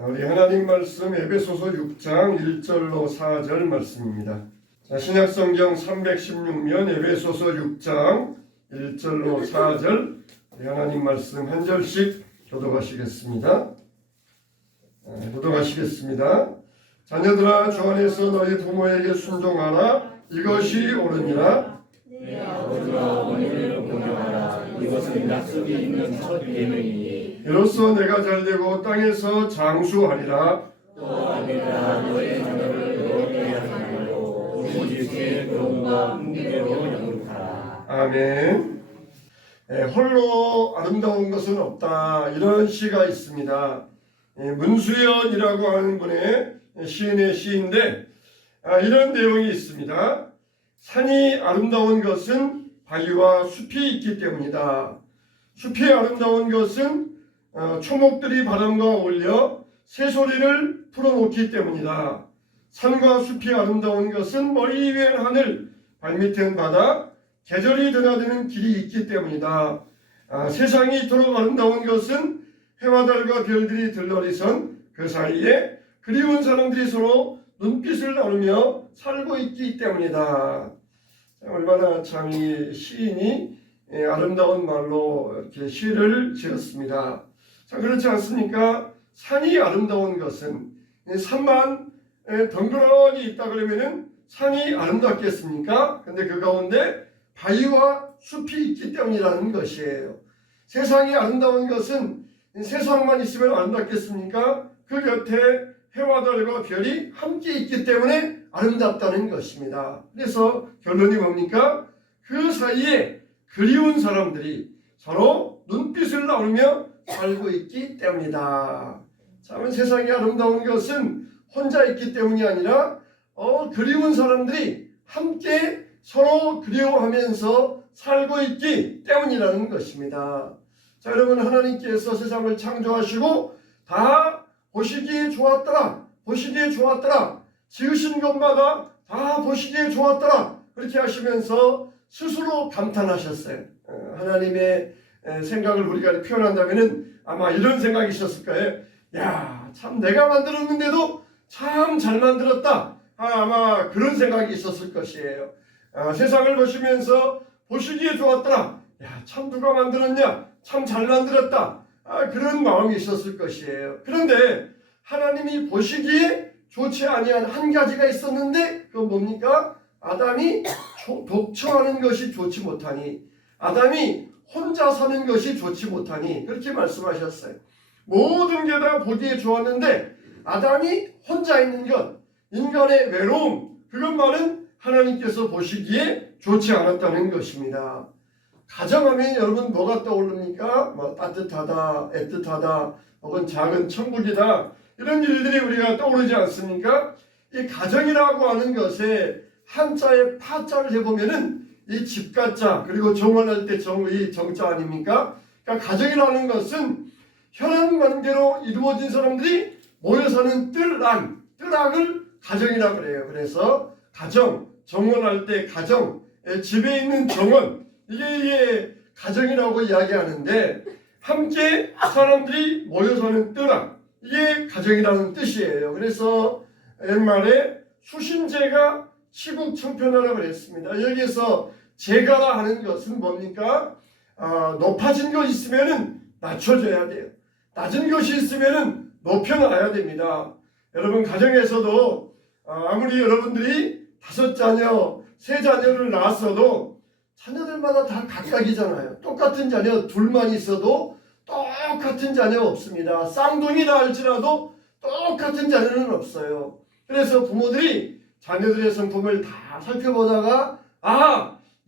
우리 하나님 말씀 에베소서 6장 1절로 4절 말씀입니다. 신약성경 316면 에베소서 6장 1절로 4절 하나님 말씀 한 절씩 교독하시겠습니다. 자녀들아, 주 안에서 너희 부모에게 순종하라. 이것이 옳으니라. 내 아버지와 어머니를 공경하라. 이것은 약속이 있는 첫 계명이니 이로써 내가 잘되고 땅에서 장수하리라. 또하니라. 너의 자녀를 너에게 하나로 오직 제 교훈과 훈계로 영육하라. 아멘. 홀로 아름다운 것은 없다, 이런 시가 있습니다. 문수연이라고 하는 분의 시인의 시인데 이런 내용이 있습니다. 산이 아름다운 것은 바위와 숲이 있기 때문이다. 숲이 아름다운 것은 초목들이 바람과 어울려 새소리를 풀어놓기 때문이다. 산과 숲이 아름다운 것은 머리 위엔 하늘, 발밑엔 바다, 계절이 드나드는 길이 있기 때문이다. 세상이 이토록 아름다운 것은 해와 달과 별들이 들러리선 그 사이에 그리운 사람들이 서로 눈빛을 나누며 살고 있기 때문이다. 얼마나 참 이 시인이 아름다운 말로 이렇게 시를 지었습니다. 자, 그렇지 않습니까? 산이 아름다운 것은 산만 덩그러니 있다 그러면은 산이 아름답겠습니까? 근데 그 가운데 바위와 숲이 있기 때문이라는 것이에요. 세상이 아름다운 것은 세상만 있으면 아름답겠습니까? 그 곁에 해와 달과 별이 함께 있기 때문에 아름답다는 것입니다. 그래서 결론이 뭡니까? 그 사이에 그리운 사람들이 서로 눈빛을 나누며 살고 있기 때문이다. 참, 세상이 아름다운 것은 혼자 있기 때문이 아니라 그리운 사람들이 함께 서로 그리워하면서 살고 있기 때문이라는 것입니다. 자, 여러분, 하나님께서 세상을 창조하시고 다 보시기에 좋았더라, 보시기에 좋았더라, 지으신 것마다 다 보시기에 좋았더라, 그렇게 하시면서 스스로 감탄하셨어요. 하나님의 생각을 우리가 표현한다면은 아마 이런 생각이 있었을 거예요. 야, 참 내가 만들었는데도 참 잘 만들었다. 아마 그런 생각이 있었을 것이에요. 세상을 보시면서 보시기에 좋았더라. 야, 참 누가 만들었냐? 참 잘 만들었다. 그런 마음이 있었을 것이에요. 그런데 하나님이 보시기에 좋지 아니한 한 가지가 있었는데 그건 뭡니까? 아담이 독처하는 것이 좋지 못하니, 아담이 혼자 사는 것이 좋지 못하니, 그렇게 말씀하셨어요. 모든 게 다 보기에 좋았는데 아담이 혼자 있는 것, 인간의 외로움, 그것만은 하나님께서 보시기에 좋지 않았다는 것입니다. 가정하면 여러분 뭐가 떠오릅니까? 뭐 따뜻하다, 애틋하다, 혹은 작은 천국이다, 이런 일들이 우리가 떠오르지 않습니까? 이 가정이라고 하는 것에 한자의 파자를 해보면은 이 집가자, 그리고 정원할 때 이 정자 아닙니까? 그러니까 가정이라는 것은 혈연 관계로 이루어진 사람들이 모여 사는 뜰악을 가정이라 그래요. 그래서 가정, 정원할 때 가정, 집에 있는 정원, 이게 가정이라고 이야기하는데, 함께 사람들이 모여 사는 뜰악, 이게 가정이라는 뜻이에요. 그래서 옛말에 수신제가 치국청편하라고 그랬습니다. 여기에서 제가라 하는 것은 뭡니까? 높아진 것 있으면은 낮춰줘야 돼요. 낮은 것이 있으면은 높여놔야 됩니다. 여러분, 가정에서도 아무리 여러분들이 5자녀, 3자녀를 낳았어도 자녀들마다 다 각각이잖아요. 똑같은 자녀 둘만 있어도 똑같은 자녀 없습니다. 쌍둥이라 할지라도 똑같은 자녀는 없어요. 그래서 부모들이 자녀들의 성품을 다 살펴보다가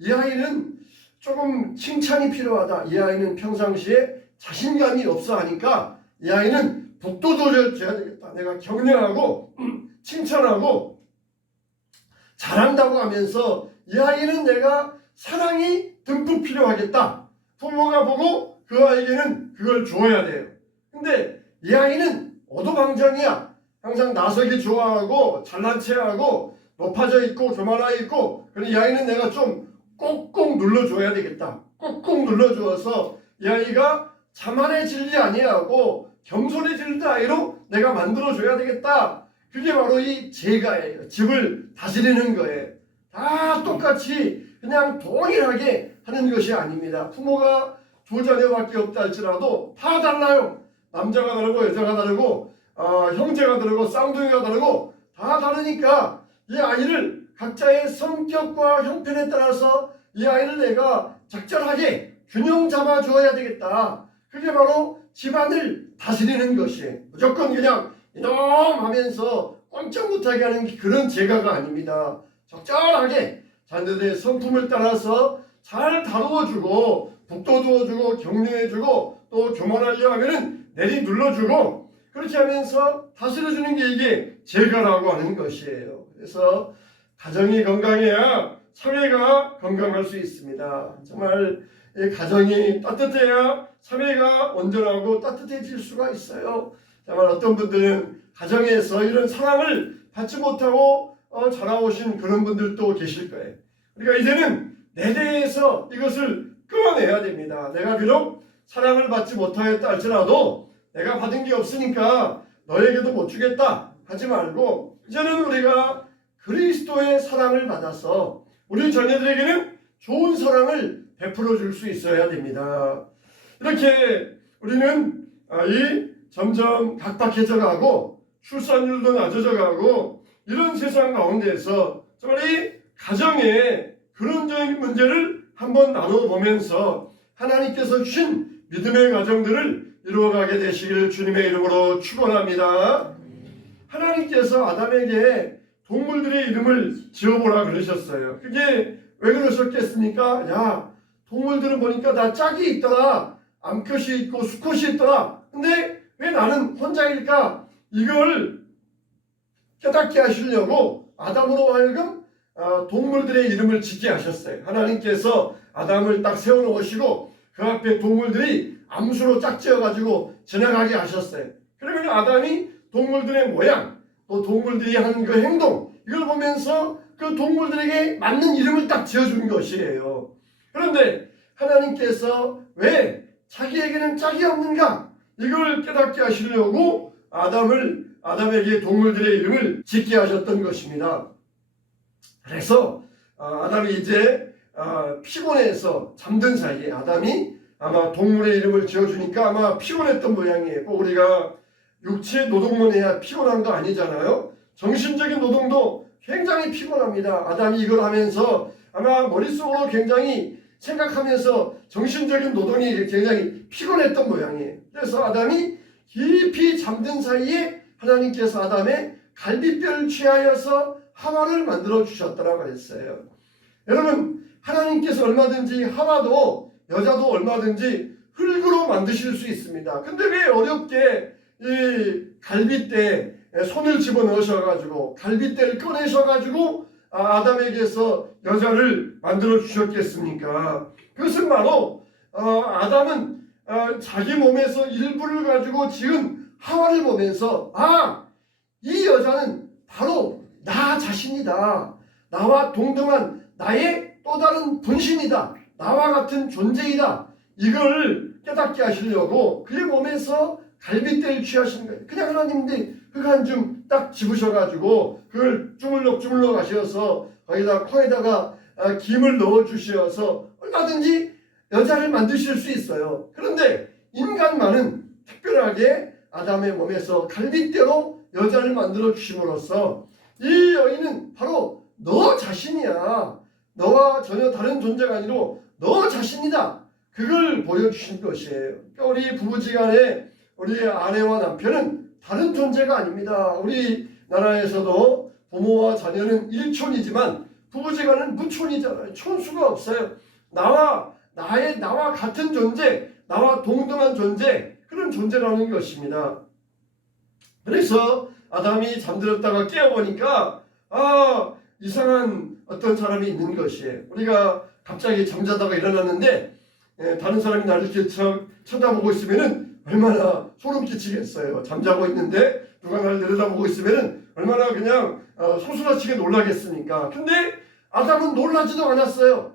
이 아이는 조금 칭찬이 필요하다, 이 아이는 평상시에 자신감이 없어 하니까 이 아이는 북돋워줘야 되겠다, 내가 격려하고 칭찬하고 잘한다고 하면서 이 아이는 내가 사랑이 듬뿍 필요하겠다, 부모가 보고 그 아이에게는 그걸 줘야 돼요. 근데 이 아이는 오도방정이야. 항상 나서기 좋아하고 잘난 체하고 높아져 있고 교만해 있고, 그래서 이 아이는 내가 좀 꼭꼭 눌러줘야 되겠다. 꼭꼭 눌러주어서 이 아이가 자만해지지 아니하고 겸손해지는 아이로 내가 만들어줘야 되겠다. 그게 바로 이 제가예요. 집을 다스리는 거예요. 다 똑같이 그냥 동일하게 하는 것이 아닙니다. 부모가 두 자녀밖에 없다 할지라도 다 달라요. 남자가 다르고 여자가 다르고 형제가 다르고 쌍둥이가 다르고 다 다르니까 이 아이를 각자의 성격과 형편에 따라서 이 아이를 내가 적절하게 균형 잡아 주어야 되겠다. 그게 바로 집안을 다스리는 것이에요. 무조건 그냥 이놈 하면서 꼼짝 못하게 하는 그런 제가가 아닙니다. 적절하게 자녀들의 성품을 따라서 잘 다루어주고 북돋워주고 격려해주고 또 교만하려 하면은 내리 눌러주고 그렇게 하면서 다스려주는 게 이게 제가라고 하는 것이에요. 그래서 가정이 건강해야 사회가 건강할 수 있습니다. 정말 가정이 따뜻해야 사회가 온전하고 따뜻해질 수가 있어요. 정말 어떤 분들은 가정에서 이런 사랑을 받지 못하고 자라오신 그런 분들도 계실 거예요. 그러니까 이제는 내 대해서 이것을 끌어내야 됩니다. 내가 비록 사랑을 받지 못하였다 할지라도 내가 받은 게 없으니까 너에게도 못 주겠다 하지 말고 이제는 우리가 그리스도의 사랑을 받아서 우리 자녀들에게는 좋은 사랑을 베풀어 줄 수 있어야 됩니다. 이렇게 우리는 점점 각박해져 가고 출산율도 낮아져 가고 이런 세상 가운데에서 정말 이 가정의 근원적인 문제를 한번 나눠보면서 하나님께서 주신 믿음의 가정들을 이루어가게 되시기를 주님의 이름으로 축원합니다. 하나님께서 아담에게 동물들의 이름을 지어보라 그러셨어요. 그게 왜 그러셨겠습니까? 야, 동물들은 보니까 다 짝이 있더라. 암컷이 있고 수컷이 있더라. 근데 왜 나는 혼자일까? 이걸 깨닫게 하시려고 아담으로 하여금 동물들의 이름을 짓게 하셨어요. 하나님께서 아담을 딱 세워놓으시고 그 앞에 동물들이 암수로 짝지어가지고 지나가게 하셨어요. 그러면 아담이 동물들의 모양 또 동물들이 하는 그 행동 이걸 보면서 그 동물들에게 맞는 이름을 딱 지어준 것이에요. 그런데 하나님께서 왜 자기에게는 짝이 없는가? 이걸 깨닫게 하시려고 아담에게 동물들의 이름을 짓게 하셨던 것입니다. 그래서 아담이 이제 피곤해서 잠든 사이에 아담이 아마 동물의 이름을 지어주니까 아마 피곤했던 모양이에요. 꼭 우리가 육체 노동만 해야 피곤한 거 아니잖아요. 정신적인 노동도 굉장히 피곤합니다. 아담이 이걸 하면서 아마 머릿속으로 굉장히 생각하면서 정신적인 노동이 굉장히 피곤했던 모양이에요. 그래서 아담이 깊이 잠든 사이에 하나님께서 아담의 갈비뼈를 취하여서 하와를 만들어 주셨다라고 했어요. 여러분, 하나님께서 얼마든지 하와도 여자도 얼마든지 흙으로 만드실 수 있습니다. 근데 왜 어렵게 이 갈빗대에 손을 집어넣으셔가지고 갈빗대를 꺼내셔가지고 아담에게서 여자를 만들어 주셨겠습니까? 그것은 바로 아담은 자기 몸에서 일부를 가지고 지은 하와를 보면서 이 여자는 바로 나 자신이다. 나와 동등한 나의 또 다른 분신이다. 나와 같은 존재이다. 이걸 깨닫게 하시려고 그의 몸에서 갈빗대를 취하신 거예요. 그냥 하나님인데 흙 한 줌 딱 집으셔가지고 그걸 주물럭 하셔서 거기다 코에다가 김을 넣어 주셔서 얼마든지 여자를 만드실 수 있어요. 그런데 인간만은 특별하게 아담의 몸에서 갈빗대로 여자를 만들어 주심으로써 이 여인은 바로 너 자신이야. 너와 전혀 다른 존재가 아니고 너 자신이다. 그걸 보여주신 것이에요. 그러니까 우리 부부지간에 우리 아내와 남편은 다른 존재가 아닙니다. 우리나라에서도 부모와 자녀는 일촌이지만 부부지간은 무촌이잖아요. 촌수가 없어요. 나와 같은 존재, 나와 동등한 존재, 그런 존재라는 것입니다. 그래서 아담이 잠들었다가 깨어보니까 이상한 어떤 사람이 있는 것이에요. 우리가 갑자기 잠자다가 일어났는데 다른 사람이 나를 이렇게 쳐다보고 있으면은 얼마나 소름 끼치겠어요. 잠자고 있는데 누가 나를 내려다보고 있으면은 얼마나 그냥 소스라치게 놀라겠습니까? 근데 아담은 놀라지도 않았어요.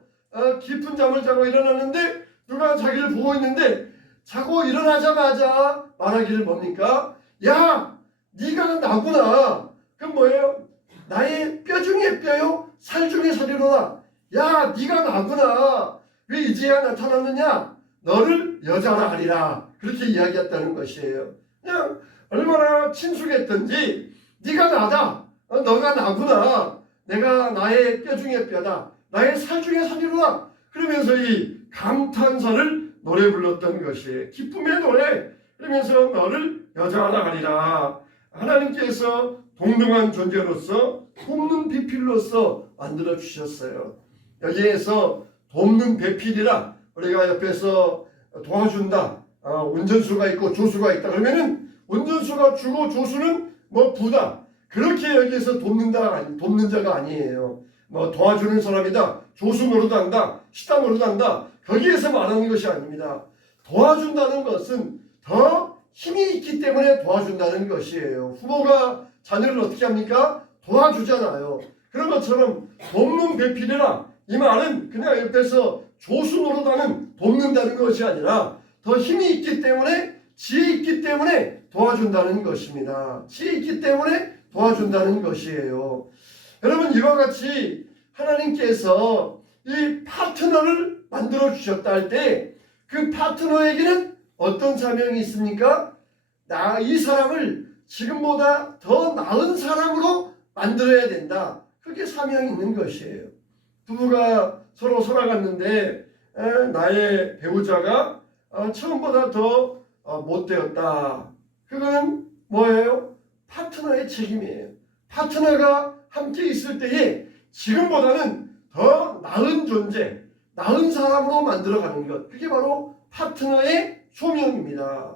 깊은 잠을 자고 일어났는데 누가 자기를 보고 있는데 자고 일어나자마자 말하기를 뭡니까? 야, 네가 나구나. 그럼 뭐예요? 나의 뼈 중에 뼈요, 살 중에 살이로다. 야, 네가 나구나. 왜 이제야 나타났느냐? 너를 여자라 하리라. 그렇게 이야기했다는 것이에요. 그냥 얼마나 친숙했던지 네가 나다. 너가 나구나. 내가 나의 뼈 중에 뼈다. 나의 살 중에 살이로다. 그러면서 이 감탄사를 노래 불렀던 것이에요. 기쁨의 노래. 그러면서 너를 여자라 하리라. 하나님께서 동등한 존재로서 돕는 배필로서 만들어 주셨어요. 여기에서 돕는 배필이라 우리가 옆에서 도와준다. 운전수가 있고 조수가 있다. 그러면은 운전수가 주고 조수는 뭐 부다. 그렇게 여기에서 돕는 자가 아니에요. 뭐 도와주는 사람이다. 조수 노릇한다. 식당 노릇한다. 거기에서 말하는 것이 아닙니다. 도와준다는 것은 더 힘이 있기 때문에 도와준다는 것이에요. 부모가 자녀를 어떻게 합니까? 도와주잖아요. 그런 것처럼 돕는 배필이라 이 말은 그냥 옆에서 조수 노릇하는 돕는다는 것이 아니라 더 힘이 있기 때문에 지혜 있기 때문에 도와준다는 것입니다. 지혜 있기 때문에 도와준다는 것이에요. 여러분 이와 같이 하나님께서 이 파트너를 만들어 주셨다 할 때 그 파트너에게는 어떤 사명이 있습니까? 이 사람을 지금보다 더 나은 사람으로 만들어야 된다. 그게 사명이 있는 것이에요. 부부가 서로 살아갔는데 나의 배우자가 처음보다 더 못되었다. 그건 뭐예요? 파트너의 책임이에요. 파트너가 함께 있을 때에 지금보다는 더 나은 존재, 나은 사람으로 만들어가는 것. 그게 바로 파트너의 소명입니다.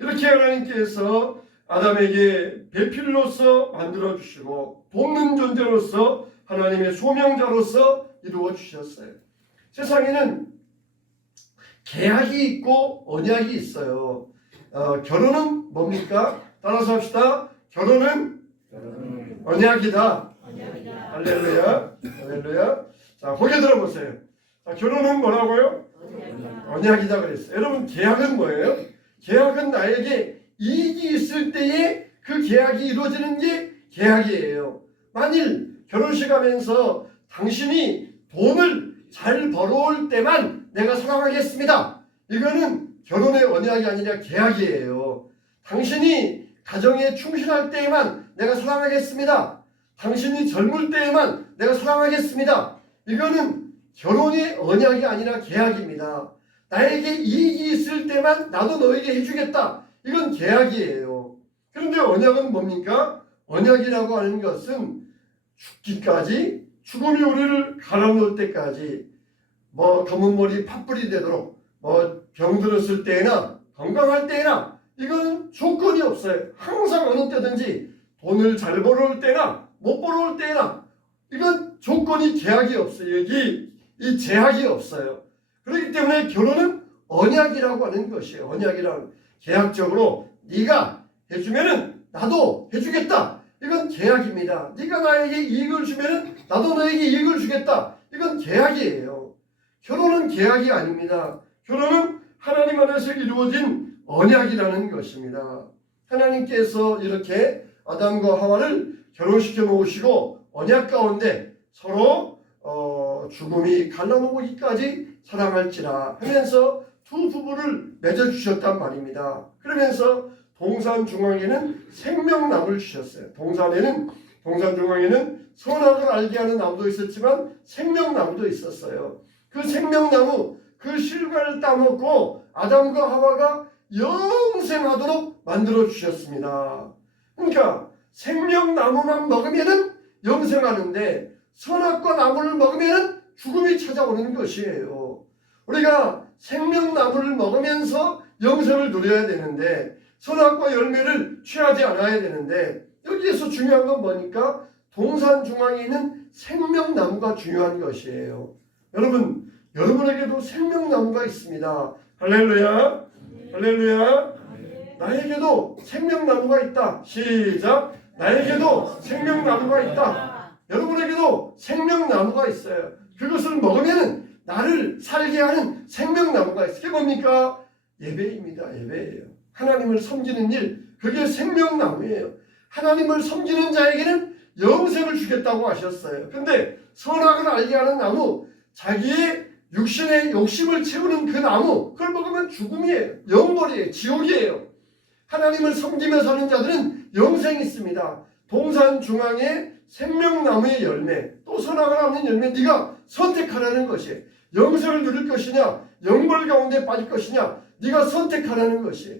이렇게 하나님께서 아담에게 배필로서 만들어주시고 돕는 존재로서 하나님의 소명자로서 이루어 주셨어요. 세상에는 계약이 있고 언약이 있어요. 결혼은 뭡니까? 따라서 합시다. 결혼은 언약이다. 할렐루야. 할렐루야. 자, 고개 들어보세요. 자, 결혼은 뭐라고요? 언약이다 그랬어요. 여러분, 계약은 뭐예요? 계약은 나에게 이익이 있을 때에 그 계약이 이루어지는 게 계약이에요. 만일 결혼식 하면서 당신이 돈을 잘 벌어올 때만 내가 사랑하겠습니다. 이거는 결혼의 언약이 아니라 계약이에요. 당신이 가정에 충실할 때에만 내가 사랑하겠습니다. 당신이 젊을 때에만 내가 사랑하겠습니다. 이거는 결혼의 언약이 아니라 계약입니다. 나에게 이익이 있을 때만 나도 너에게 해주겠다. 이건 계약이에요. 그런데 언약은 뭡니까? 언약이라고 하는 것은 죽기까지, 죽음이 우리를 갈아놓을 때까지, 뭐 검은 머리 팥불이 되도록, 뭐 병들었을 때나 건강할 때나, 이거는 조건이 없어요. 항상 어느 때든지 돈을 잘 벌어올 때나 못 벌어올 때나, 이건 조건이 계약이 없어요. 여기 이 제약이 없어요. 그렇기 때문에 결혼은 언약이라고 하는 것이에요. 언약이라는 계약적으로 네가 해주면은 나도 해주겠다. 이건 계약입니다. 네가 나에게 이익을 주면은 나도 너에게 이익을 주겠다. 이건 계약이에요. 결혼은 계약이 아닙니다. 결혼은 하나님 안에서 이루어진 언약이라는 것입니다. 하나님께서 이렇게 아담과 하와를 결혼시켜 놓으시고 언약 가운데 서로 죽음이 갈라놓기까지 사랑할지라 하면서 두 부부를 맺어주셨단 말입니다. 그러면서 동산 중앙에는 생명나무를 주셨어요. 동산 중앙에는 선악을 알게 하는 나무도 있었지만 생명나무도 있었어요. 그 생명나무 그 실과를 따먹고 아담과 하와가 영생하도록 만들어 주셨습니다. 그러니까 생명나무만 먹으면은 영생하는데 선악과 나무를 먹으면은 죽음이 찾아오는 것이에요. 우리가 생명나무를 먹으면서 영생을 누려야 되는데 선악과 열매를 취하지 않아야 되는데 여기에서 중요한 건 뭐니까? 동산 중앙에 있는 생명나무가 중요한 것이에요. 여러분에게도 생명나무가 있습니다. 할렐루야. 할렐루야. 나에게도 생명나무가 있다. 시작. 나에게도 생명나무가 있다. 여러분에게도 생명나무가 있어요. 그것을 먹으면 나를 살게 하는 생명나무가 있어요. 그게 뭡니까? 예배입니다. 예배예요. 하나님을 섬기는 일, 그게 생명나무예요. 하나님을 섬기는 자에게는 영생을 주겠다고 하셨어요. 근데 선악을 알게 하는 나무, 자기의 육신의 욕심을 채우는 그 나무, 그걸 먹으면 죽음이에요. 영벌이에요. 지옥이에요. 하나님을 섬기며 사는 자들은 영생이 있습니다. 동산 중앙에 생명나무의 열매, 또 선악을 하는 열매, 네가 선택하라는 것이에요. 영생을 누릴 것이냐, 영벌 가운데 빠질 것이냐, 네가 선택하라는 것이에요.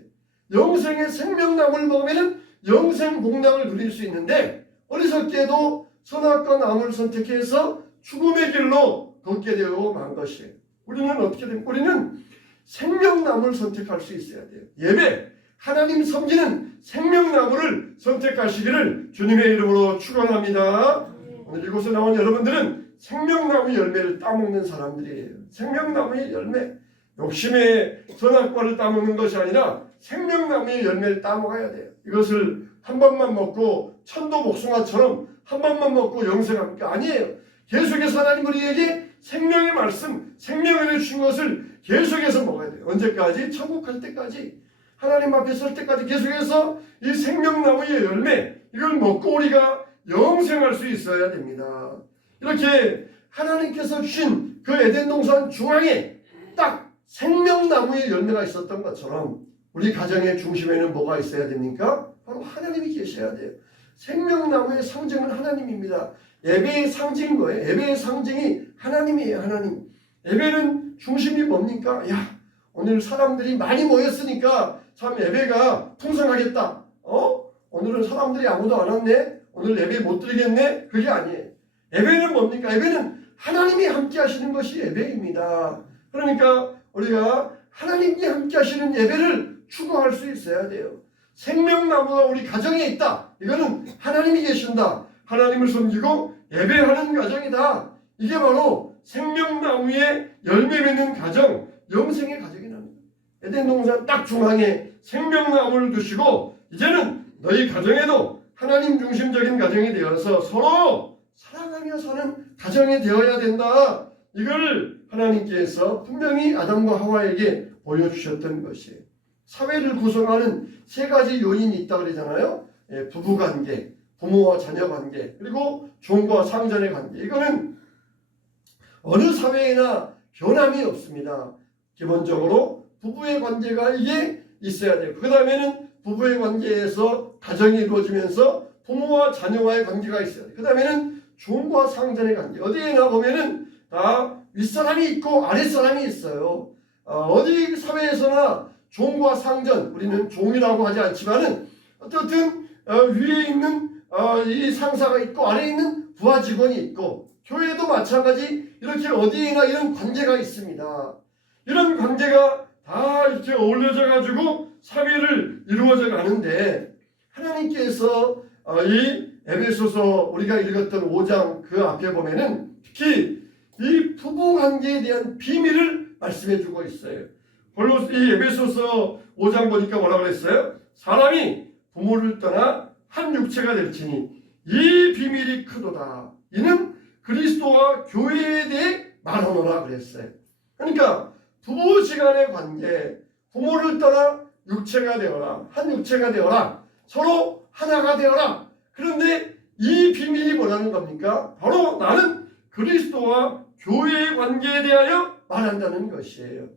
영생의 생명나무를 먹으면 영생 복락을 누릴 수 있는데, 어리석게도 선악과 나무를 선택해서 죽음의 길로 걷게 되어 만 것이에요. 우리는 어떻게 됩니까? 우리는 생명나무를 선택할 수 있어야 돼요. 예배, 하나님 섬기는 생명나무를 선택하시기를 주님의 이름으로 축원합니다. 오늘 이곳에 나온 여러분들은 생명나무 열매를 따먹는 사람들이에요. 생명나무의 열매, 욕심의 선악과를 따먹는 것이 아니라 생명나무의 열매를 따먹어야 돼요. 이것을 한 번만 먹고 천도 복숭아처럼 한 번만 먹고 영생합니까? 아니에요. 계속해서 하나님 우리에게 생명의 말씀, 생명을 주신 것을 계속해서 먹어야 돼요. 언제까지? 천국 갈 때까지. 하나님 앞에 설 때까지 계속해서 이 생명나무의 열매, 이걸 먹고 우리가 영생할 수 있어야 됩니다. 이렇게 하나님께서 주신 그 에덴 동산 중앙에 딱 생명나무의 열매가 있었던 것처럼 우리 가정의 중심에는 뭐가 있어야 됩니까? 바로 하나님이 계셔야 돼요. 생명나무의 상징은 하나님입니다. 예배의 상징인 거예요. 예배의 상징이 하나님이에요. 하나님. 예배는 중심이 뭡니까? 야, 오늘 사람들이 많이 모였으니까 참 예배가 풍성하겠다. 오늘은 사람들이 아무도 안 왔네. 오늘 예배 못 드리겠네. 그게 아니에요. 예배는 뭡니까? 예배는 하나님이 함께 하시는 것이 예배입니다. 그러니까 우리가 하나님이 함께 하시는 예배를 추구할 수 있어야 돼요. 생명나무가 우리 가정에 있다. 이거는 하나님이 계신다. 하나님을 섬기고 예배하는 가정이다. 이게 바로 생명나무의 열매 맺는 가정, 영생의 가정이 납니다. 에덴 동산 딱 중앙에 생명나무를 두시고 이제는 너희 가정에도 하나님 중심적인 가정이 되어서 서로 사랑하며 사는 가정이 되어야 된다. 이걸 하나님께서 분명히 아담과 하와에게 보여주셨던 것이에요. 사회를 구성하는 세 가지 요인이 있다 그러잖아요. 부부관계, 부모와 자녀관계, 그리고 종과 상전의 관계. 이거는 어느 사회에나 변함이 없습니다. 기본적으로 부부의 관계가 이게 있어야 돼요. 그 다음에는 부부의 관계에서 가정이 이루어지면서 부모와 자녀와의 관계가 있어야 돼요. 그 다음에는 종과 상전의 관계. 어디에나 보면은 다 윗사람이 있고 아랫사람이 있어요. 어디 사회에서나 종과 상전, 우리는 종이라고 하지 않지만은 어쨌든 위에 있는 이 상사가 있고 아래에 있는 부하 직원이 있고, 교회도 마찬가지 이렇게 어디에나 이런 관계가 있습니다. 이런 관계가 다 이렇게 어울려져 가지고 사회를 이루어져 가는데, 하나님께서 이 에베소서 우리가 읽었던 5장 그 앞에 보면은 특히 이 부부 관계에 대한 비밀을 말씀해 주고 있어요. 이 에베소서 5장 보니까 뭐라고 그랬어요? 사람이 부모를 떠나 한 육체가 될지니 이 비밀이 크도다. 이는 그리스도와 교회에 대해 말하노라 그랬어요. 그러니까 부부지간의 관계, 부모를 떠나 육체가 되어라, 한 육체가 되어라, 서로 하나가 되어라. 그런데 이 비밀이 뭐라는 겁니까? 바로 나는 그리스도와 교회의 관계에 대하여 말한다는 것이에요.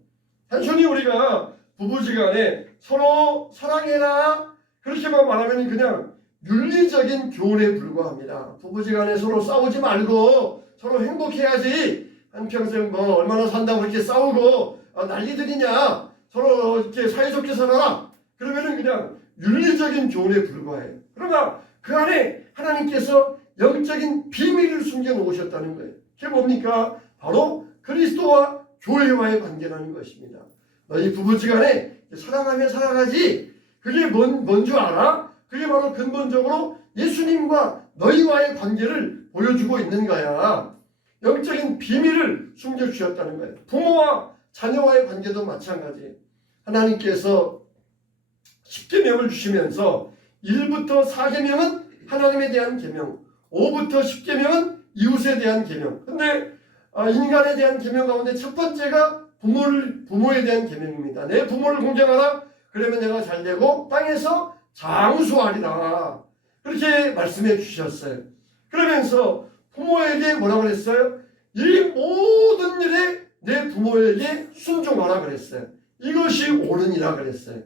단순히 우리가 부부지간에 서로 사랑해라 그렇게만 말하면 그냥 윤리적인 교훈에 불과합니다. 부부지간에 서로 싸우지 말고 서로 행복해야지. 한평생 뭐 얼마나 산다고 그렇게 싸우고 난리들이냐. 서로 이렇게 사이좋게 살아라. 그러면은 그냥 윤리적인 교훈에 불과해요. 그러나 그 안에 하나님께서 영적인 비밀을 숨겨 놓으셨다는 거예요. 그게 뭡니까? 바로 그리스도와 교회와의 관계라는 것입니다. 너희 부부지간에 사랑하며 살아가지. 그게 뭔 줄 알아? 그게 바로 근본적으로 예수님과 너희와의 관계를 보여주고 있는 거야. 영적인 비밀을 숨겨주셨다는 거예요. 부모와 자녀와의 관계도 마찬가지. 하나님께서 10계명을 주시면서 1부터 4계명은 하나님에 대한 계명, 5부터 10계명은 이웃에 대한 계명. 근데 인간에 대한 계명 가운데 첫 번째가 부모에 대한 계명입니다. 내 부모를 공경하라. 그러면 내가 잘되고 땅에서 장수하리라. 그렇게 말씀해 주셨어요. 그러면서 부모에게 뭐라고 그랬어요? 이 모든 일에 내 부모에게 순종하라 그랬어요. 이것이 옳으니라 그랬어요.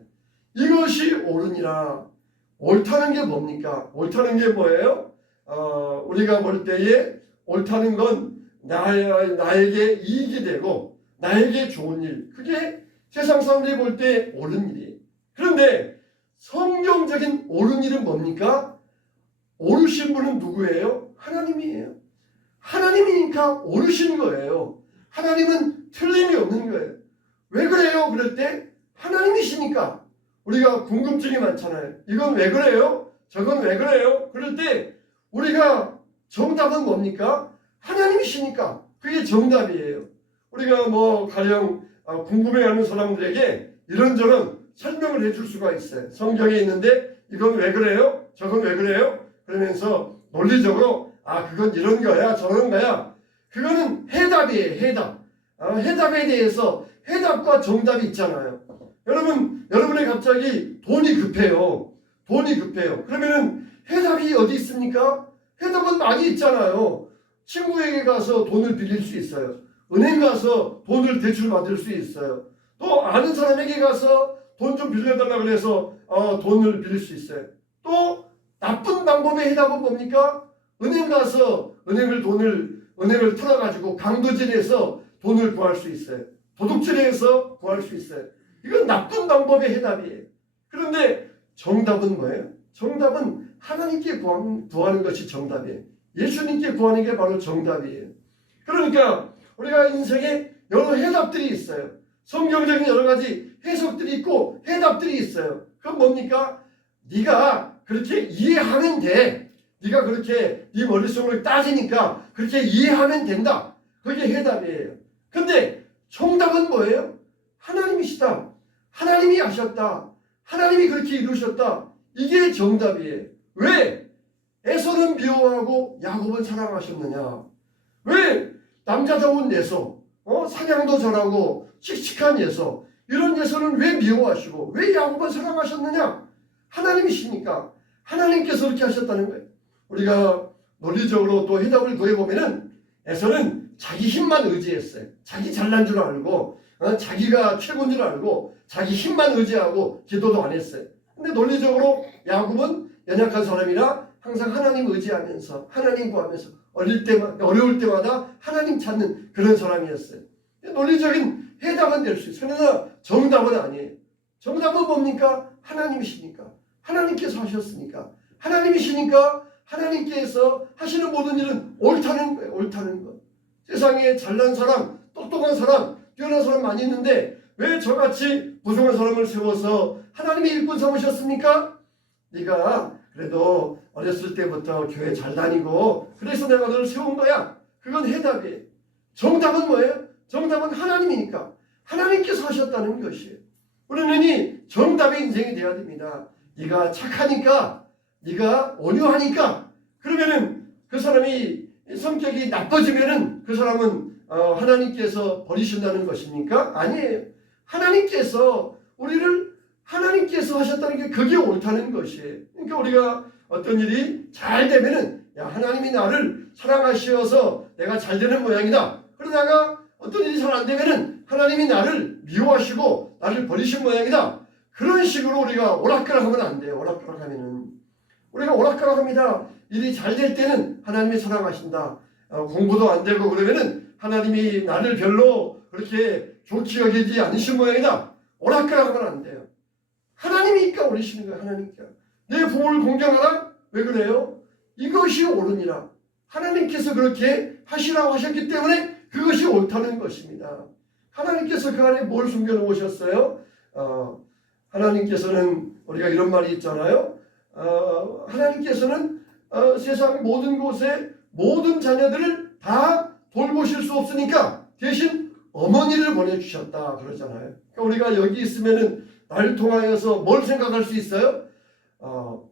이것이 옳으니라. 옳다는 게 뭡니까? 옳다는 게 뭐예요? 우리가 볼 때에 옳다는 건 나에게 이익이 되고 나에게 좋은 일. 그게 세상 사람들이 볼 때 옳은 일이에요. 그런데 성경적인 옳은 일은 뭡니까? 옳으신 분은 누구예요? 하나님이에요. 하나님이니까 옳으신 거예요. 하나님은 틀림이 없는 거예요. 왜 그래요? 그럴 때 하나님이시니까. 우리가 궁금증이 많잖아요. 이건 왜 그래요? 저건 왜 그래요? 그럴 때 우리가 정답은 뭡니까? 하나님이시니까. 그게 정답이에요. 우리가 뭐 가령 궁금해하는 사람들에게 이런저런 설명을 해줄 수가 있어요. 성경에 있는데 이건 왜 그래요? 저건 왜 그래요? 그러면서 논리적으로 그건 이런 거야 저런 거야. 그거는 해답이에요. 해답. 해답에 대해서 해답과 정답이 있잖아요. 여러분이 갑자기 돈이 급해요. 그러면은 해답이 어디 있습니까? 해답은 많이 있잖아요. 친구에게 가서 돈을 빌릴 수 있어요. 은행 가서 돈을 대출 받을 수 있어요. 또 아는 사람에게 가서 돈 좀 빌려달라고 해서 돈을 빌릴 수 있어요. 또 나쁜 방법의 해답은 뭡니까? 은행 가서 은행을 털어가지고 강도질해서 돈을 구할 수 있어요. 도둑질해서 구할 수 있어요. 이건 나쁜 방법의 해답이에요. 그런데 정답은 뭐예요? 정답은 하나님께 구하는 것이 정답이에요. 예수님께 구하는 게 바로 정답이에요. 그러니까 우리가 인생에 여러 해답들이 있어요. 성경적인 여러 가지 해석들이 있고 해답들이 있어요. 그건 뭡니까? 네가 그렇게 이해하면 돼. 네가 그렇게 네 머릿속으로 따지니까 그렇게 이해하면 된다. 그게 해답이에요. 근데 정답은 뭐예요? 하나님이시다. 하나님이 하셨다. 하나님이 그렇게 이루셨다. 이게 정답이에요. 왜? 에서는 미워하고 야곱은 사랑하셨느냐? 왜 남자다운 예서, 사냥도 잘하고 씩씩한 예서, 이런 예서는 왜 미워하시고 왜 야곱은 사랑하셨느냐? 하나님이시니까 하나님께서 그렇게 하셨다는 거예요. 우리가 논리적으로 또 해답을 구해보면은 에서는 자기 힘만 의지했어요. 자기 잘난 줄 알고 자기가 최고인 줄 알고 자기 힘만 의지하고 기도도 안 했어요. 근데 논리적으로 야곱은 연약한 사람이라 항상 하나님 의지하면서 하나님 구하면서 어려울 때마다 하나님 찾는 그런 사람이었어요. 논리적인 해답은 될 수 있어요. 그러나 정답은 아니에요. 정답은 뭡니까? 하나님이시니까. 하나님께서 하셨으니까. 하나님이시니까 하나님께서 하시는 모든 일은 옳다는 거예요. 옳다는 거. 세상에 잘난 사람, 똑똑한 사람, 뛰어난 사람 많이 있는데 왜 저같이 부족한 사람을 세워서 하나님이 일꾼 삼으셨습니까? 네가 그래도 어렸을 때부터 교회 잘 다니고 그래서 내가 너를 세운 거야. 그건 해답이에요. 정답은 뭐예요? 정답은 하나님이니까. 하나님께서 하셨다는 것이에요. 우리는 이 정답의 인생이 되어야 됩니다. 네가 착하니까, 네가 온유하니까, 그러면은 그 사람이 성격이 나빠지면은 그 사람은 하나님께서 버리신다는 것입니까? 아니에요. 하나님께서 우리를 하나님께서 하셨다는 게 그게 옳다는 것이에요. 그러니까 우리가 어떤 일이 잘 되면은 하나님이 나를 사랑하셔서 내가 잘 되는 모양이다. 그러다가 어떤 일이 잘 안 되면은 하나님이 나를 미워하시고 나를 버리신 모양이다. 그런 식으로 우리가 오락가락하면 안 돼요. 오락가락하면은 우리가 오락가락합니다. 일이 잘 될 때는 하나님이 사랑하신다. 공부도 안 되고 그러면은 하나님이 나를 별로 그렇게 좋게 여기지 않으신 모양이다. 오락가락하면 안 돼요. 하나님이니까 오르시는 거예요. 하나님께. 내 부모를 공경하라? 왜 그래요? 이것이 옳으니라. 하나님께서 그렇게 하시라고 하셨기 때문에 그것이 옳다는 것입니다. 하나님께서 그 안에 뭘 숨겨놓으셨어요? 하나님께서는 우리가 이런 말이 있잖아요. 하나님께서는 세상 모든 곳에 모든 자녀들을 다 돌보실 수 없으니까 대신 어머니를 보내주셨다 그러잖아요. 그러니까 우리가 여기 있으면은 나를 통하여서 뭘 생각할 수 있어요?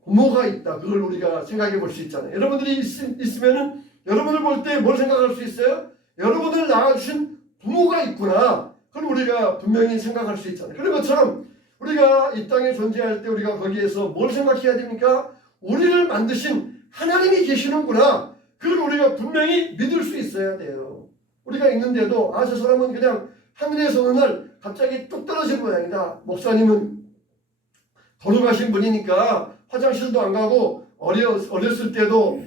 부모가 있다. 그걸 우리가 생각해 볼 수 있잖아요. 여러분들이 있으면은 여러분을 볼 때 뭘 생각할 수 있어요? 여러분을 낳아주신 부모가 있구나. 그걸 우리가 분명히 생각할 수 있잖아요. 그런 것처럼 우리가 이 땅에 존재할 때 우리가 거기에서 뭘 생각해야 됩니까? 우리를 만드신 하나님이 계시는구나. 그걸 우리가 분명히 믿을 수 있어야 돼요. 우리가 있는데도 저 사람은 그냥 하늘에서 어느 날 갑자기 뚝 떨어진 모양이다. 목사님은 걸어가신 분이니까 화장실도 안 가고 어렸을 때도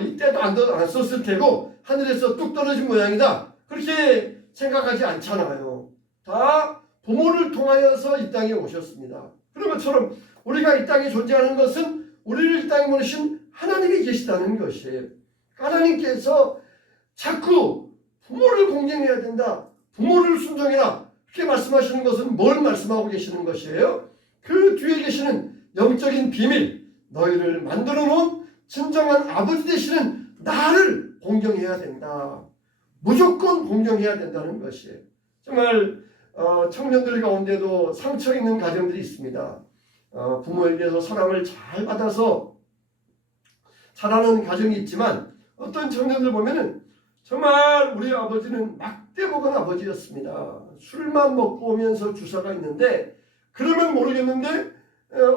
이때도 안 썼을 테고 하늘에서 뚝 떨어진 모양이다. 그렇게 생각하지 않잖아요. 다 부모를 통하여서 이 땅에 오셨습니다. 그런 것처럼 우리가 이 땅에 존재하는 것은 우리를 이 땅에 보내신 하나님이 계시다는 것이에요. 하나님께서 자꾸 부모를 공경해야 된다. 부모를 순종해라. 그렇게 말씀하시는 것은 뭘 말씀하고 계시는 것이에요? 그 뒤에 계시는 영적인 비밀, 너희를 만들어 놓은 진정한 아버지 되시는 나를 공경해야 된다. 무조건 공경해야 된다는 것이에요. 정말 청년들 가운데도 상처 있는 가정들이 있습니다. 부모에게서 사랑을 잘 받아서 자라는 가정이 있지만 어떤 청년들 보면은 정말 우리 아버지는 막대 먹은 아버지였습니다. 술만 먹고 오면서 주사가 있는데 그러면 모르겠는데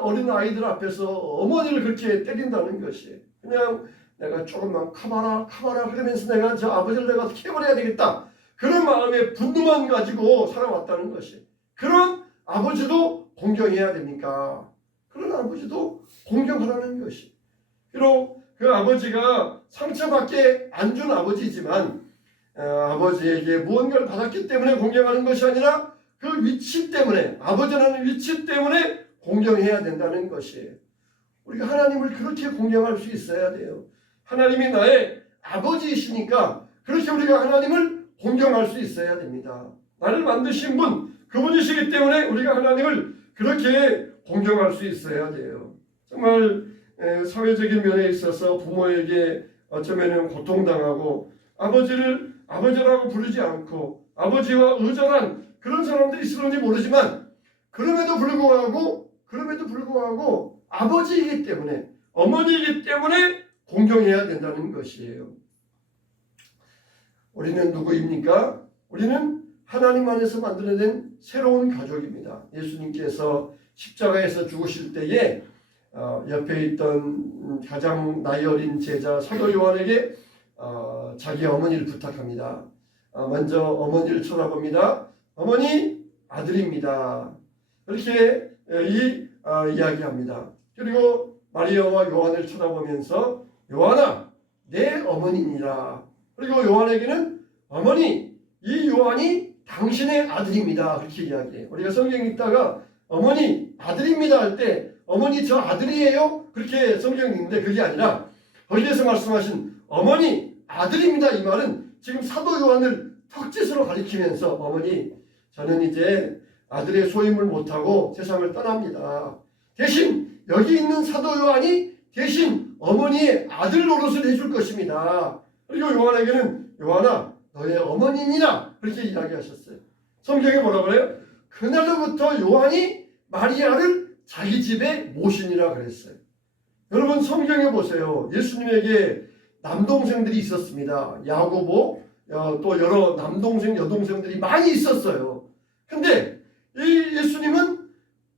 어린 아이들 앞에서 어머니를 그렇게 때린다는 것이 그냥 내가 조금만 카바라 그러면서 내가 저 아버지를 내가 캐버려야 되겠다. 그런 마음의 분노만 가지고 살아왔다는 것이 그런 아버지도 공경해야 됩니까? 그런 아버지도 공경하라는 것이 비록 그 아버지가 상처밖에 안 준 아버지지만 아버지에게 무언가를 받았기 때문에 공경하는 것이 아니라 그 위치 때문에 아버지라는 위치 때문에 공경해야 된다는 것이에요. 우리가 하나님을 그렇게 공경할 수 있어야 돼요. 하나님이 나의 아버지이시니까 그렇게 우리가 하나님을 공경할 수 있어야 됩니다. 나를 만드신 분 그분이시기 때문에 우리가 하나님을 그렇게 공경할 수 있어야 돼요. 정말 사회적인 면에 있어서 부모에게 어쩌면 고통당하고 아버지를 아버지라고 부르지 않고 아버지와 의절한 그런 사람들이 있을지 모르지만 그럼에도 불구하고 아버지이기 때문에 어머니이기 때문에 공경해야 된다는 것이에요. 우리는 누구입니까? 우리는 하나님 안에서 만들어낸 새로운 가족입니다. 예수님께서 십자가에서 죽으실 때에 옆에 있던 가장 나이 어린 제자 사도 요한에게 자기 어머니를 부탁합니다. 먼저 어머니를 쳐다봅니다. 어머니 아들입니다. 그렇게 이야기합니다. 그리고 마리아와 요한을 쳐다보면서 요한아 내 어머니니라. 그리고 요한에게는 어머니 이 요한이 당신의 아들입니다. 그렇게 이야기해요. 우리가 성경 읽다가 어머니 아들입니다 할 때 어머니 저 아들이에요? 그렇게 성경 읽는데 그게 아니라 거기에서 말씀하신 어머니 아들입니다 이 말은 지금 사도 요한을 턱짓으로 가리키면서 어머니 저는 이제 아들의 소임을 못하고 세상을 떠납니다. 대신 여기 있는 사도 요한이 대신 어머니의 아들 노릇을 해줄 것입니다. 그리고 요한에게는 요한아 너의 어머니니라 그렇게 이야기하셨어요. 성경에 뭐라고 그래요? 그날로부터 요한이 마리아를 자기 집에 모시니라 그랬어요. 여러분 성경에 보세요. 예수님에게 남동생들이 있었습니다. 야고보 또 여러 남동생 여동생들이 많이 있었어요. 근데 이 예수님은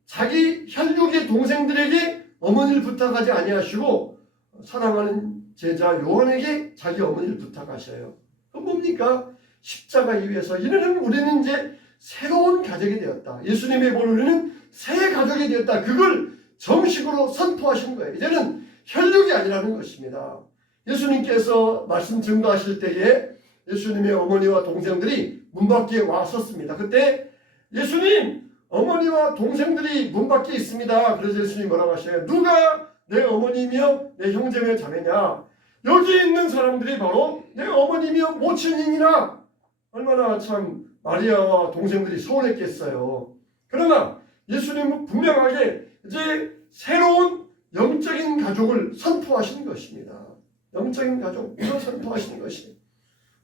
자기 혈육의 동생들에게 어머니를 부탁하지 아니하시고 사랑하는 제자 요한에게 자기 어머니를 부탁하셔요. 그건 뭡니까? 십자가 위에서 이제는 우리는 이제 새로운 가족이 되었다. 예수님의 보는 우리는 새 가족이 되었다. 그걸 정식으로 선포하신 거예요. 이제는 혈육이 아니라는 것입니다. 예수님께서 말씀 증거하실 때에 예수님의 어머니와 동생들이 문 밖에 와 섰습니다. 그때 예수님 어머니와 동생들이 문 밖에 있습니다. 그래서 예수님이 뭐라고 하셔요? 누가 내 어머니며 내 형제며 자매냐? 여기 있는 사람들이 바로 내 어머니며 모친이니라. 얼마나 참 마리아와 동생들이 서운했겠어요. 그러나 예수님은 분명하게 이제 새로운 영적인 가족을 선포하신 것입니다. 영적인 가족, 이걸 선포하시는 것이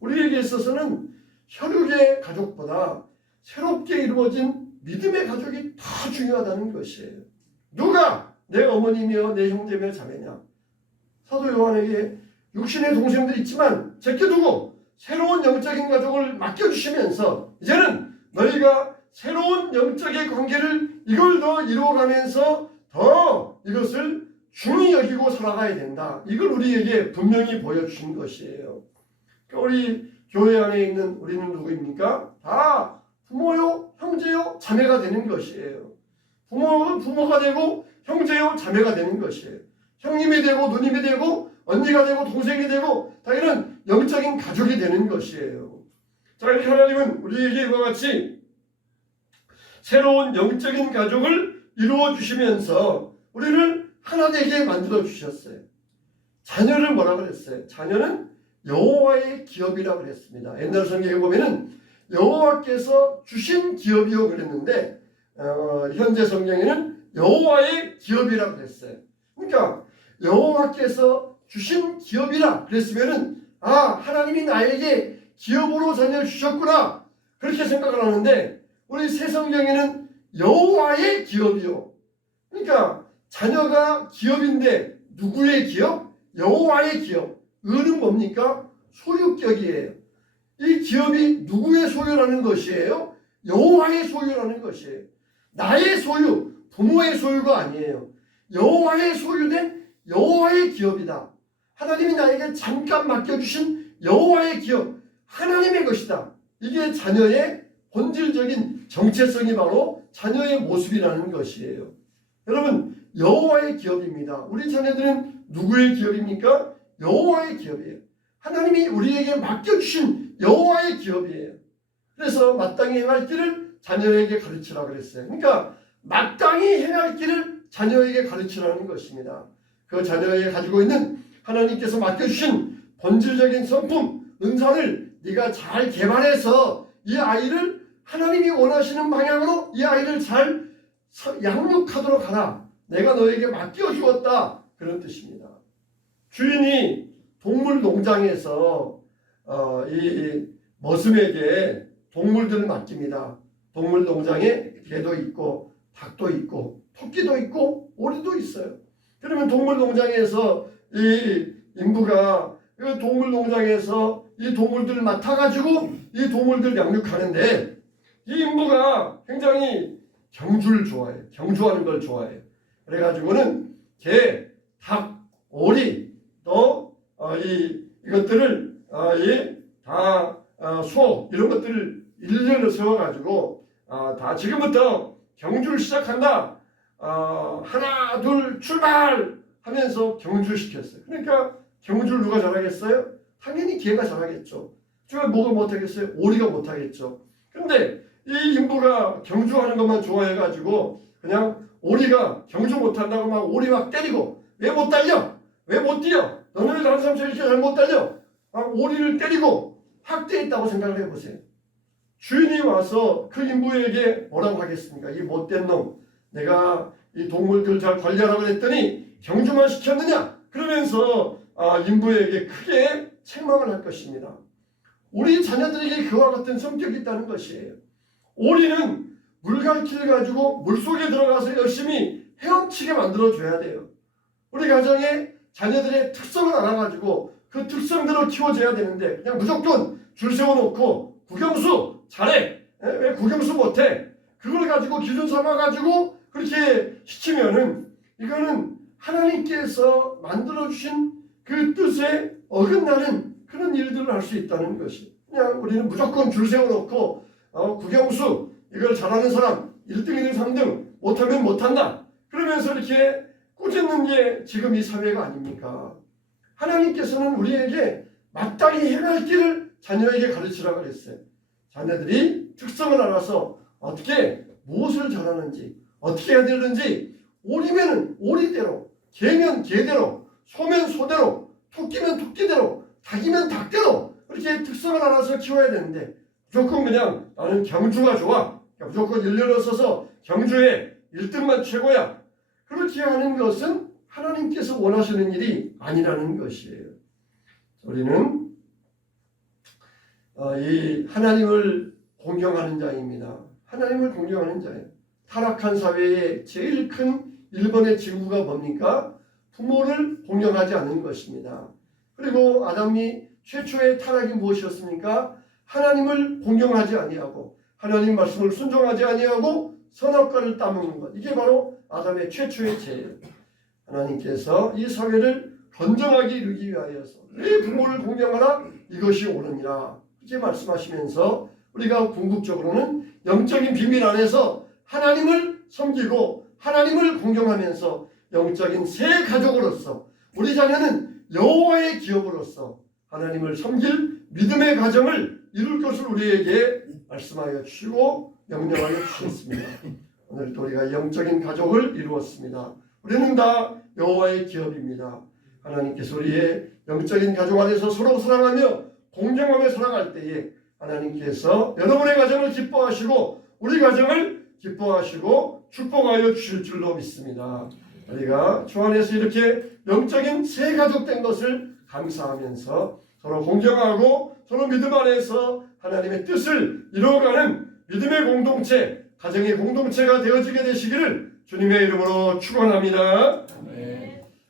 우리에게 있어서는 혈육의 가족보다 새롭게 이루어진 믿음의 가족이 더 중요하다는 것이에요. 누가 내 어머니며 내 형제며 자매냐? 사도 요한에게 육신의 동생들이 있지만 제껴두고 새로운 영적인 가족을 맡겨주시면서 이제는 너희가 새로운 영적의 관계를 이걸 더 이루어가면서 더 이것을 중히 여기고 살아가야 된다. 이걸 우리에게 분명히 보여주신 것이에요. 우리 교회 안에 있는 우리는 누구입니까? 다 부모요, 형제요, 자매가 되는 것이에요. 부모가 되고 형제요, 자매가 되는 것이에요. 형님이 되고 누님이 되고 언니가 되고 동생이 되고 다 이런 영적인 가족이 되는 것이에요. 자, 이렇게 하나님은 우리에게 이와 같이 새로운 영적인 가족을 이루어 주시면서 우리를 하나 되게 만들어 주셨어요. 자녀를 뭐라 그랬어요? 자녀는 여호와의 기업이라고 그랬습니다. 옛날 성경에 보면은 여호와께서 주신 기업이요 그랬는데 현재 성경에는 여호와의 기업이라고 그랬어요. 그러니까 여호와께서 주신 기업이라 그랬으면은 하나님이 나에게 기업으로 자녀를 주셨구나 그렇게 생각을 하는데 우리 새 성경에는 여호와의 기업이요. 그러니까 자녀가 기업인데 누구의 기업? 여호와의 기업. 의는 뭡니까? 소유격이에요. 이 기업이 누구의 소유라는 것이에요? 여호와의 소유라는 것이에요. 나의 소유, 부모의 소유가 아니에요. 여호와의 소유된 여호와의 기업이다. 하나님이 나에게 잠깐 맡겨주신 여호와의 기업, 하나님의 것이다. 이게 자녀의 본질적인 정체성이 바로 자녀의 모습이라는 것이에요. 여러분, 여호와의 기업입니다. 우리 자녀들은 누구의 기업입니까? 여호와의 기업이에요. 하나님이 우리에게 맡겨주신 여호와의 기업이에요. 그래서 마땅히 행할 길을 자녀에게 가르치라고 그랬어요. 그러니까 마땅히 행할 길을 자녀에게 가르치라는 것입니다. 그 자녀에게 가지고 있는 하나님께서 맡겨주신 본질적인 성품, 은사를 네가 잘 개발해서 이 아이를 하나님이 원하시는 방향으로 이 아이를 잘 양육하도록 하라. 내가 너에게 맡겨주었다. 그런 뜻입니다. 주인이 동물 농장에서 이 머슴에게 동물들을 맡깁니다. 동물 농장에 개도 있고 닭도 있고 토끼도 있고 오리도 있어요. 그러면 동물 농장에서 이 인부가 이 동물 농장에서 이 동물들을 맡아가지고 이 동물들 양육하는데 이 인부가 굉장히 경주를 좋아해요. 경주하는 걸 좋아해요. 그래가지고는 개, 닭, 오리 또 이것들을 소 이런 것들을 일렬로 세워가지고 다 지금부터 경주를 시작한다. 하나 둘 출발 하면서 경주를 시켰어요. 그러니까 경주를 누가 잘하겠어요? 당연히 개가 잘하겠죠. 제가 뭐가 못하겠어요? 오리가 못하겠죠. 근데 이 인부가 경주하는 것만 좋아해가지고 그냥 오리가 경주 못한다고 막 오리 막 때리고 왜 못 달려? 왜 못 뛰어? 너는 왜 다른 사람처럼 이렇게 잘 못 달려? 오리를 때리고 학대했다고 생각을 해보세요. 주인이 와서 그 인부에게 뭐라고 하겠습니까? 이 못된 놈, 내가 이 동물들 잘 관리하라고 했더니 경주만 시켰느냐? 그러면서 인부에게 크게 책망을 할 것입니다. 우리 자녀들에게 그와 같은 성격이 있다는 것이에요. 오리는 물갈퀴를 가지고 물속에 들어가서 열심히 헤엄치게 만들어줘야 돼요. 우리 가정에 자녀들의 특성을 알아가지고 그 특성대로 키워줘야 되는데 그냥 무조건 줄 세워놓고 국영수 잘해. 왜 국영수 못해? 그걸 가지고 기준 삼아가지고 그렇게 시키면은 이거는 하나님께서 만들어주신 그 뜻에 어긋나는 그런 일들을 할 수 있다는 것이. 그냥 우리는 무조건 줄 세워놓고 국영수 이걸 잘하는 사람 1등이든 3등 못하면 못한다. 그러면서 이렇게 꾸짖는 게 지금 이 사회가 아닙니까? 하나님께서는 우리에게 마땅히 행할 길을 자녀에게 가르치라고 그랬어요. 자녀들이 특성을 알아서 어떻게 무엇을 잘하는지 어떻게 해야 되는지 오리면은 오리대로 개면 개대로 소면 소대로 토끼면 토끼대로 닭이면 닭대로 그렇게 특성을 알아서 키워야 되는데 무조건 그냥 나는 경주가 좋아. 무조건 일렬로 서서 경주에 1등만 최고야. 그렇게 하는 것은 하나님께서 원하시는 일이 아니라는 것이에요. 우리는 이 하나님을 공경하는 자입니다. 하나님을 공경하는 자예요. 타락한 사회의 제일 큰 1번의 징후가 뭡니까? 부모를 공경하지 않는 것입니다. 그리고 아담이 최초의 타락이 무엇이었습니까? 하나님을 공경하지 아니하고 하나님 말씀을 순종하지 아니하고 선악과를 따먹는 것, 이게 바로 아담의 최초의 죄예요. 하나님께서 이 사회를 건전하게 이루기 위하여서 내 부모를 공경하라, 이것이 옳으니라, 이렇게 말씀하시면서 우리가 궁극적으로는 영적인 비밀 안에서 하나님을 섬기고 하나님을 공경하면서 영적인 새 가족으로서 우리 자녀는 여호와의 기업으로서 하나님을 섬길 믿음의 가정을 이룰 것을 우리에게 말씀하여 주시고 명령하여 주셨습니다. 오늘 또 우리가 영적인 가족을 이루었습니다. 우리는 다 여호와의 기업입니다. 하나님께서 우리의 영적인 가족 안에서 서로 사랑하며 공경하며 살아갈 때에 하나님께서 여러분의 가정을 기뻐하시고 우리 가정을 기뻐하시고 축복하여 주실 줄로 믿습니다. 우리가 주 안에서 이렇게 영적인 새 가족 된 것을 감사하면서 서로 공경하고 서로 믿음 안에서 하나님의 뜻을 이루어가는 믿음의 공동체, 가정의 공동체가 되어지게 되시기를 주님의 이름으로 축원합니다. 아멘.